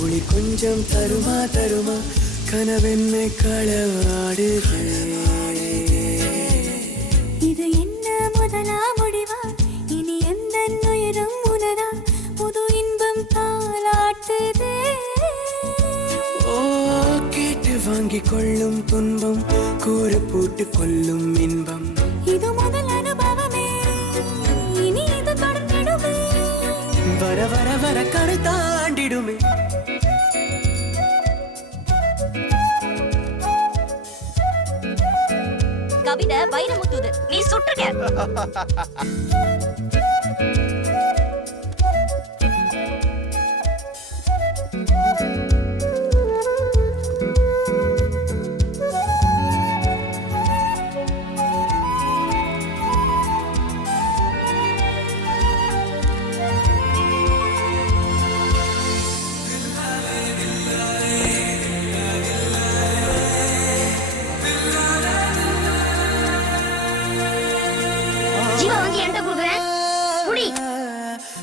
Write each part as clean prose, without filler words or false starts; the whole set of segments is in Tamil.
புளி கொஞ்சம் தருமா தருமா கனவென்னை களவாடுதே. இது என்ன முதலா முடிவா இனி எந்த உயிரும் உனதா புது இன்பம் தாளாட்டுதே. ஓ கேட்டு வாங்கி கொள்ளும் துன்பம் கூறு போட்டு கொள்ளும் இன்பம் இது முதல் அனுபவமே இனி இது தொடர்ந்திடுமே. வர வர வர கரை தாண்டிடுமே. கவிதை வைரமுத்துது, நீ சுற்றுக.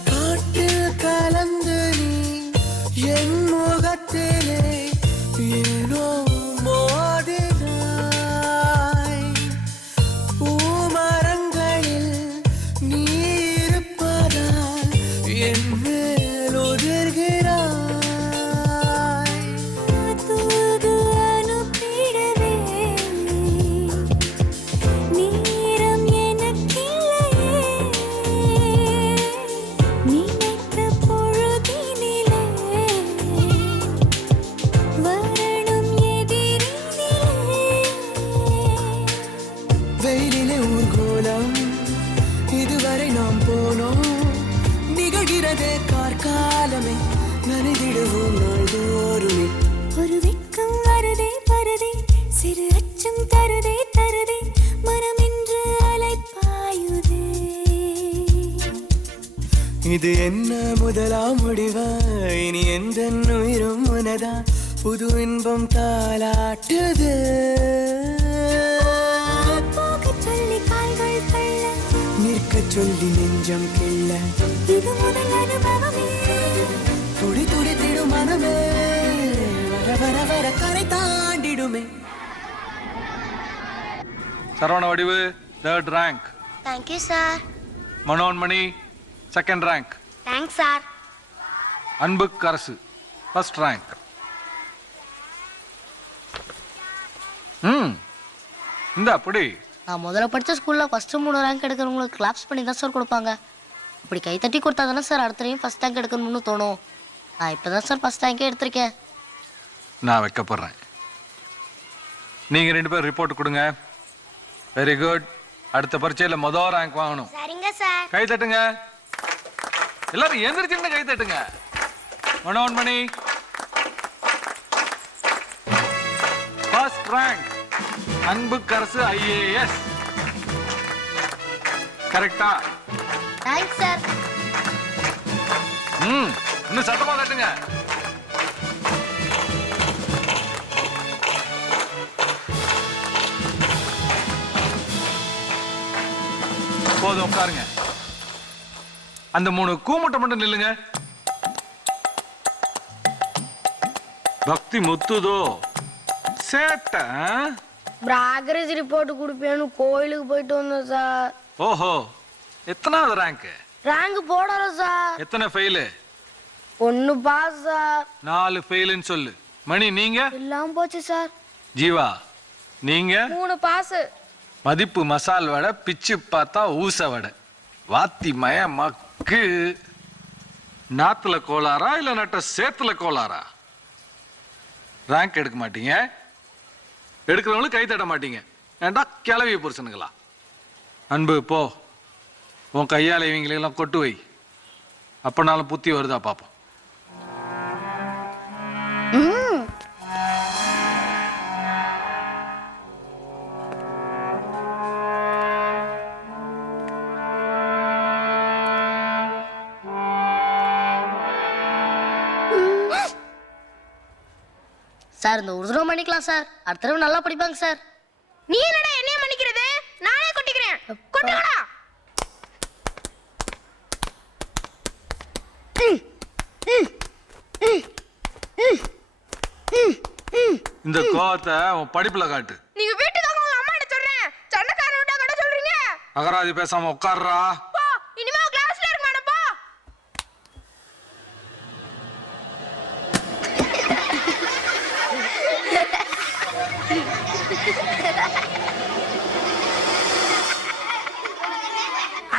காற்றில் கலந்து நீ என் முகத்திலே ஏனோ மோதினாய். பூமரங்களில் நீ இருப்பதால் என் மேல் உதிர்கிறாய். தூது அனுப்பிடவே நேரம் எனக்கில்லையே. நினைத்த பொழுதினிலே வரணும் எதிரினிலே. வெயிலிலே ஊர்கோலம் இதுவரை நாம் போனோம். நிகழ்கிறதே கார்காலமே நனைதிடுவோம் நாள்தோறுமே. ஒரு வெட்கம் வருதே வருதே சிறு அச்சம் தருதே தருதே மனம் என்று அலைப்பாயுதே. இது என்ன முதலாம் முடிவா இனி எந்த உயிரும் உனதா புது இன்பம் தாளாட்டுது. போகச் சொல்லி கால்கள் தள்ள நிற்க சொல்லி நெஞ்சம் கிள்ள இது முதல் அனுபவமே. துடி துடி திடும் மனமே வர வர வர கரை தாண்டிடுமே. சரவண வடிவு 3rd rank. Thank you sir. Manonmani 2nd rank. Thanks sir. Anbukkarasu 1st rank. இந்த அப்படி நான் முதல்ல படித்த ஸ்கூலில் ஃபஸ்ட்டு 3 ரேங்க் எடுக்கிறவங்களுக்கு கிளாப்ஸ் பண்ணி தான் சார் கொடுப்பாங்க. அப்படி கைத்தட்டி கொடுத்தா தானே சார் அடுத்தரையும் ஃபஸ்ட் ரேங்க் எடுக்கணும்னு தோணும். நான் இப்போ தான் சார் ஃபஸ்ட் ரேங்கே எடுத்திருக்கேன். நான் வைக்கப்படுறேன். நீங்கள் 2 பேர் ரிப்போர்ட் கொடுங்க. Very good. அடுத்த பரீட்சையில் முதல் ரேங்க் வாங்கணும். சரிங்க சார். கை தட்டுங்க எல்லாரும், எந்திரிச்சுன்னு கை தட்டுங்க. Manonmani 1st rank. Anbukkarasu IAS. கரெக்டா? Thanks sir. இன்னும் சத்தமா தட்டுங்க. போதும், உட்காருங்க. அந்த 3 கூமுட்டை மட்டும் நில்லுங்க. பக்தி முத்துதோ சேட்ட. ப்ராக்ரஸ் ரிப்போர்ட் கொடுப்பேன்னு கோயிலுக்கு போயிட்டு வந்தோம் சார். ஓஹோ, எத்தனாவது ரேங்க்? ரேங்க் போடல சார். எத்தனை ஃபெயிலு? 1 pass sir. 4 ஃபெயிலுன்னு சொல்லு. மணி நீங்க? எல்லாம் போச்சு சார். ஜீவா நீங்க? 3 பாஸ். மதிப்பு மசால் வடை, பிச்சு பார்த்தா ஊச வடை. வாத்தி மய மக்கு. நாத்துல கோளாரா இல்ல நட்ட சேத்துல கோளாரா? ரேங்க் எடுக்க மாட்டீங்க, எடுக்கிறவங்களும் கை தட்ட மாட்டீங்க. ஏண்டா கிளவி புருஷனுங்களா? அன்பு போ, உன் கையால் இவங்களெல்லாம் கொட்டு வை. அப்பனாலும் புத்தி வருதா பாப்போம். சார் இந்த ஒரு தடவை மன்னிக்கலாம் சார், அடுத்த தடவை நல்லா படிப்பாங்க சார். நீ என்னடா என்னைய மன்னிக்கிறது? நானே கொட்டிக்கிறேன். கொட்டுடா. இந்த கோவத்தை உன் படிப்புல காட்டு. நீங்க வீட்டுக்கு உங்க அம்மா கிட்ட சொல்றேன். சண்டைக்கார விட்டா கடை சொல்றீங்க. அகராதி பேசாம உட்கார்றா. போ இனிமே கிளாஸ்ல இருக்க மாட்டேன் போ.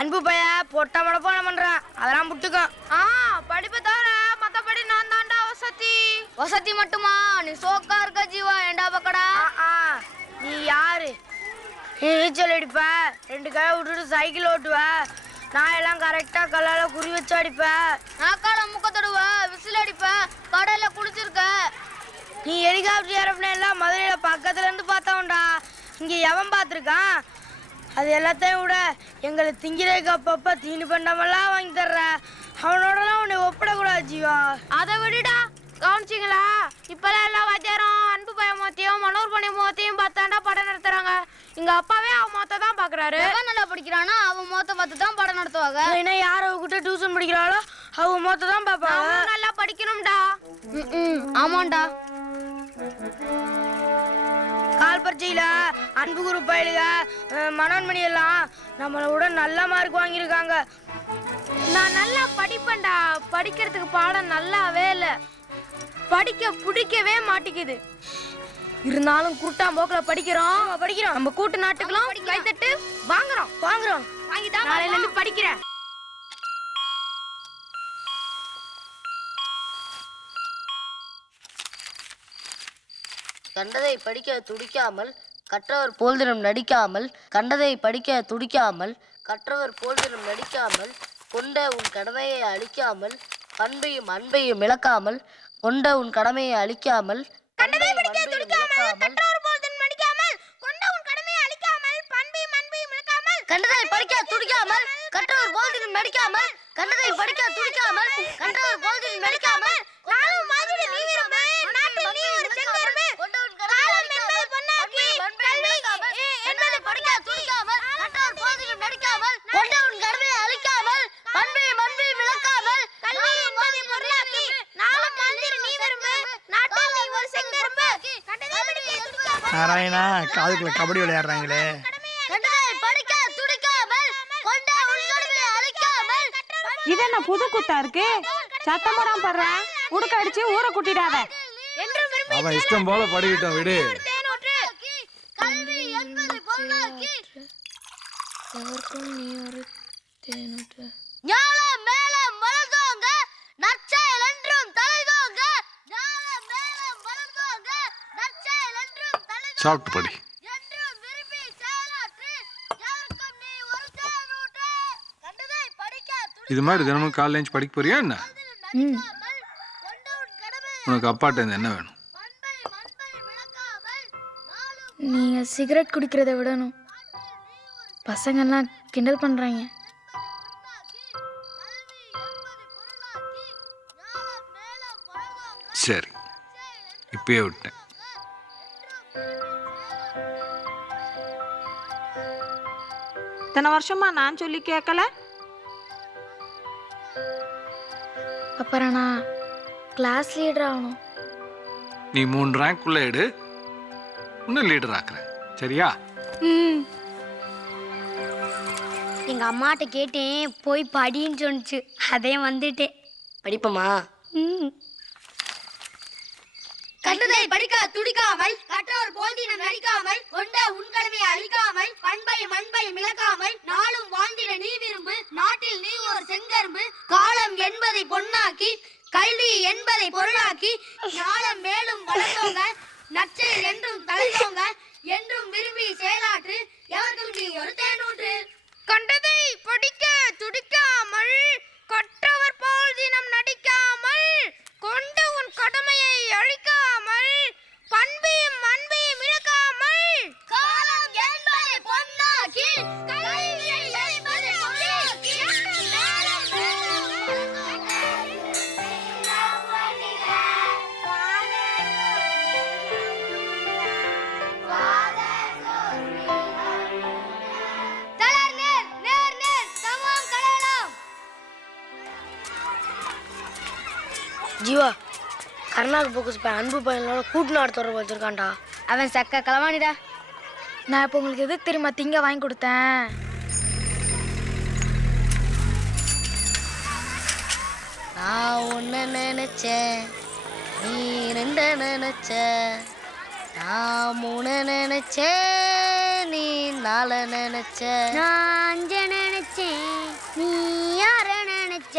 அன்பு பைய பொட்ட மடப்பான பண்றான். அதெல்லாம் புட்டுக்கும். படிப்பை தவிர மத்தபடி நான் தாண்டா வசதி. வசதி மட்டுமா? நீ சோக்கா இருக்க ஜீவா. ஏண்டா பக்கடா? நீ யாரு? நீ நீச்சல் அடிப்ப, 2 கையை விட்டுட்டு சைக்கிள் ஓட்டுவ, நான் எல்லாம் கரெக்டா கல்லால குறி வச்சு அடிப்ப, நாக்கால முக்க தொடுவ, விசில் அடிப்ப, கடல்ல குளிச்சிருக்க. நீ ஹெலிகாப்டர் ஏரோப்ளேன் எல்லாம் மதுரையில பக்கத்துல இருந்து பார்த்தவன்டா. இங்க எவன் பார்த்துருக்கான்? அது எல்லாத்தையும் விட எங்களை திங்கிறதுக்கு அப்பப்ப தீனி பண்ணமெல்லாம் வாங்கி தர்ற. அவனோடலாம் உன்னை ஒப்பிடக்கூடாது ஜீவா. அதை விடுடா. கவனிச்சிங்களா? இப்பெல்லாம் எல்லா வாத்தியாரும் அன்பு பைய மோத்தையும் மனோர் பண்ணி மோத்தையும் பார்த்தாண்டா படம் நடத்துறாங்க. எங்க அப்பாவே அவன் மொத்த தான் பாக்குறாரு. நல்லா படிக்கிறானா அவன் மொத்த பார்த்து தான் படம் நடத்துவாங்க. ஏன்னா யார் அவகிட்ட டியூஷன் படிக்கிறாளோ அவங்க மொத்த தான் பாப்பாங்க. நல்லா படிக்கணும்டா. ஆமாண்டா. கால் பரீட்சையில அன்பு குரு பயிலுக மனோன்மணி எல்லாம் நம்மளை விட நல்ல மார்க் வாங்கியிருக்காங்க. நான் நல்லா படிப்பேன்டா. படிக்கிறதுக்கு பாடம் நல்லாவே இல்லை. படிக்க பிடிக்கவே மாட்டேங்குது. இருந்தாலும் குருட்டாம்போக்கில் படிக்கிறோம். நம்ம கூட்டு நாட்டுகளும் கைத்தட்டு வாங்குறோம். வாங்கிதான் நாளையில இருந்து படிக்கிறேன். கண்டதை படிக்க துடிக்காமல் கற்றவர் போல்தினம் நடிக்காமல், கண்டதை படிக்க துடிக்காமல் கற்றவர் போல்தினம் நடிக்காமல், கொண்ட உன் கடமையை அழிக்காமல், பண்பையும் அன்பையும் இழக்காமல், கொண்ட உன் கடமையை அழிக்காமல், கண்டதை படிக்க துடிக்காமல் கற்றவர் போல்தினம் நடிக்காமல், கொண்ட உன் கடமையை அழிக்காமல், பண்பையும் அன்பையும் இழக்காமல், கண்டதை படிக்க துடிக்காமல் கற்றவர் போல்தினம் நடிக்காமல், கண்டதை படிக்க துடிக்காமல் கற்றவர் போல்தினம் நடிக்காமல், நாளும் மாதிரி நீ விரும்பு, நாட்டில் நீ ஒரு செங்கரும்பு, காலம் என்பதை பொன்னாக்கி, கல்வி என்பதை படிக்க துடிக்காமல் கற்றவர் போல்தினம் நடிக்காமல், கொண்ட உன் கடமையை அழிக்காமல், பண்பையும் அன்பையும் இழக்காமல், கல்வி என்பதை பொருளாக்கி, நாளும் மாதிரி நீ விரும்பு, நாட்டில் நீ ஒரு செங்கரும்பு, கண்டதை படிக்க துடிக்காமல், நாராயணா காதுக்குள்ள கபடி விளையாடுறாங்களே. கண்டதை படிக்க துடிக்காமல், கொண்ட உன் கடமையை அழிக்காமல். இது என்ன புது குத்தா இருக்கு? சத்தம் போடாம படுறேன். உடுக்க அடிச்சு ஊரை கூட்டிடாத. அவன் இஷ்டம் போல படிக்கிட்டோம் விடு. கல்வி என்பதை பொருளாக்கி ஞானம் மேலம் மலர்ந்தோங்க, நற்செயல் என்றும் தலைதோங்க. ஞானம் மேலம் மலர்ந்தோங்க, நற்செயல் என்றும் தலைதோங்க. சாப்பிட்டு படி. என்றும் விரும்பி செயலாற்று, யாருக்கும் நீ ஒரு தேனூற்று. கண்டதை படிக்க இது மாதிரி தினமும் காலேஜ் படிக்க போறியா என்ன? நடிக்காமல், கொண்ட உன் கடமையை உனக்கு அப்பாட்ட இருந்து என்ன வேணும்? பண்பையும் அன்பையும் இழக்காமல், நாளும் நீங்க சிகரெட் குடிக்கிறத விடணும். பசங்கெல்லாம் கிண்டல் பண்றாங்க. சரி, இப்பயே விட்டேன். இத்தனை வருஷமா நான் சொல்லி கேட்கல. அப்புறம் நான் கிளாஸ் லீடர் ஆகணும். நீ 3 ரேங்க் உள்ள எடு, இன்னும் லீடர் ஆக்குறேன். சரியா? எங்க அம்மாட்ட கேட்டேன், போய் படின்னு சொன்னிச்சு. அதே வந்துட்டேன். படிப்போமா? கண்டதை படிக்க துடிக்காமல் கற்றவர் போல்தினம் நடிக்காமல், கொண்ட உன் கடமையை அழிக்காமல், பண்பையும் அன்பையும் இழக்காமல், நாளும் வாழ்ந்திட நீ விரும்பு, நாட்டில் நீ ஒரு செங்கரும்பு, காலம் என்பதை பொன்னாக்கி, கல்வி என்பதை பொருளாக்கி, ஞானம் மேலும் வளர்ந்தோங்க, நற்செயல் என்றும் தலைந்தோங்க, என்றும் விரும்பி செயலாற்று, எவருக்கும் நீ ஒரு தேனூற்று. கண்டதை படிக்க துடிக்காமல் கற்றவர் போல் தினம் நடிக்காமல், கொண்ட உன் கடமையை அழிக்காமல், பண்பையும் அன்பையும் இழக்காமல், காலம் என்பதை பொன்னாக்கி, கல்வி என்பதை பொருளாக்கி, ஞானம் மேலும் தலர் நேர் நேர் நேர் சமம் கலனம். ஜீவா அருணாக்கு போக்கஸ் பையன் அன்பு பையனோட கூட்டு நாடு தொடர்பு வச்சிருக்கான்டா. அவன் சக்க களவாணிடா. நான் இப்போ உங்களுக்கு எதுக்கு தெரியுமா திங்க வாங்கி கொடுத்தேன்? நான் ஒன்று நினைச்சேன், நீ ரெண்ட நினைச்ச, நான் 3 நினைச்சேன், நீ 4 நினைச்ச. நான் 5 நினைச்சேன், நீ 6 நினைச்ச,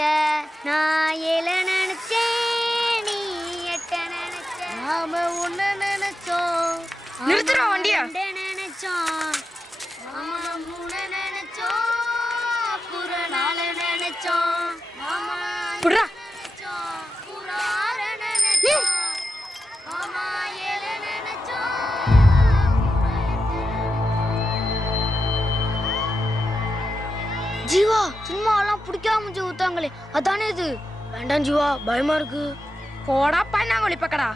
நான் 7 நினைச்சேன், நீ 8 நினைச்ச. நாம ஒன்று நினைச்சோம். நிறுத்துறா வண்டியா. 2 நினைச்சோம், மாமா 3 நினைச்சோம், அப்புறம் 4 நினைச்சோம், மாமா புடுறா. நினைச்சோம், அப்புறம் 6 நினைச்சோம், மாமா 7 நினைச்சோம். ஜீவா சினிமாவெல்லாம் பிடிக்காம மூஞ்சி ஊத்தாங்களே அதானே இது? வேண்டாம் ஜீவா, பயமா இருக்கு. போடா பண்ணாங்கொழி பக்கடா.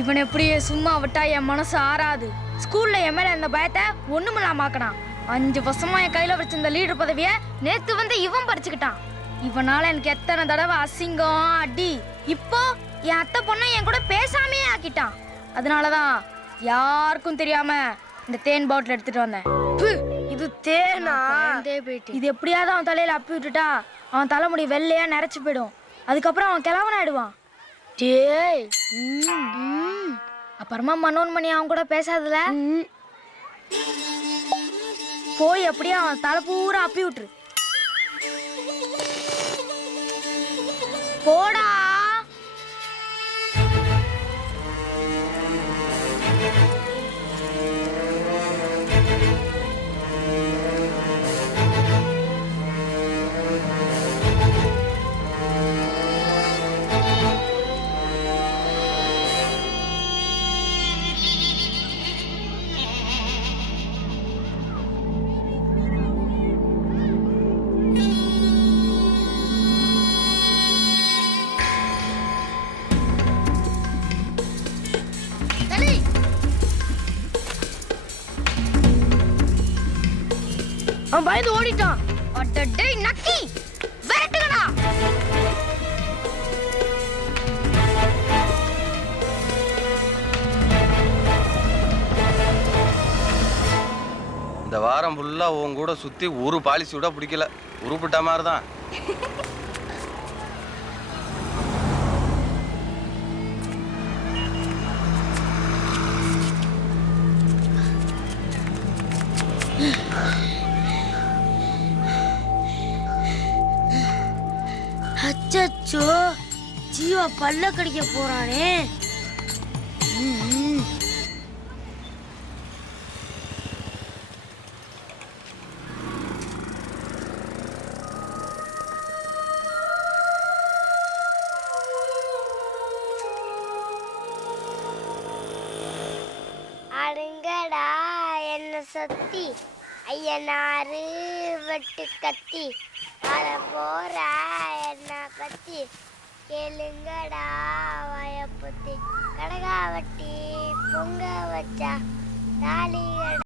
இவன் எப்படியே சும்மா விட்டா என் மனசு ஆறாது. ஸ்கூல்ல என் மேல இந்த பயத்தை ஒண்ணுமில்லாம ஆக்கணும். 5 வருஷமா என் கையில வச்சிருந்த லீடர் பதவியை நேத்து வந்து இவன் பறிச்சுக்கிட்டான். இவனால எனக்கு எத்தனை தடவை அசிங்கம் அடி. இப்போ என் அத்தை பொண்ணை என் கூட பேசாமே ஆக்கிட்டான். அதனாலதான் யாருக்கும் தெரியாம இந்த தேன் பாட்டில் எடுத்துட்டு வந்தேன். இது தேனா? இது எப்படியாவது அவன் தலையில அப்பி விட்டுட்டா அவன் தலைமுடி வெள்ளையா நரைச்சு போயிடும். அதுக்கப்புறம் அவன் கிழவன் ஆயிடுவான். டேய் அப்புறமா மனோன் மணி அவன் கூட பேசாதல. போய் அப்படியே அவன் தலை பூரா அப்பி விட்டுரு. போடா. அவன் பயந்து ஓடிட்டான். அடடே நக்கி விரட்டுங்கடா. இந்த வாரம் ஃபுல்லா உன் கூட சுத்தி ஒரு பாலிசி கூட பிடிக்கல. உருப்பிட்ட மாதிரி தான். அச்சச்சோ, ஜீவா பல்ல கடிக்க போறானே. அருங்கடா என்ன சத்தி ஐயனாரு வெட்டு கத்தி அத போற என்ன பத்தி கேளுங்கடா வயப்புத்தி கடகா வட்டி பொங்க வச்சா தாலிகடா.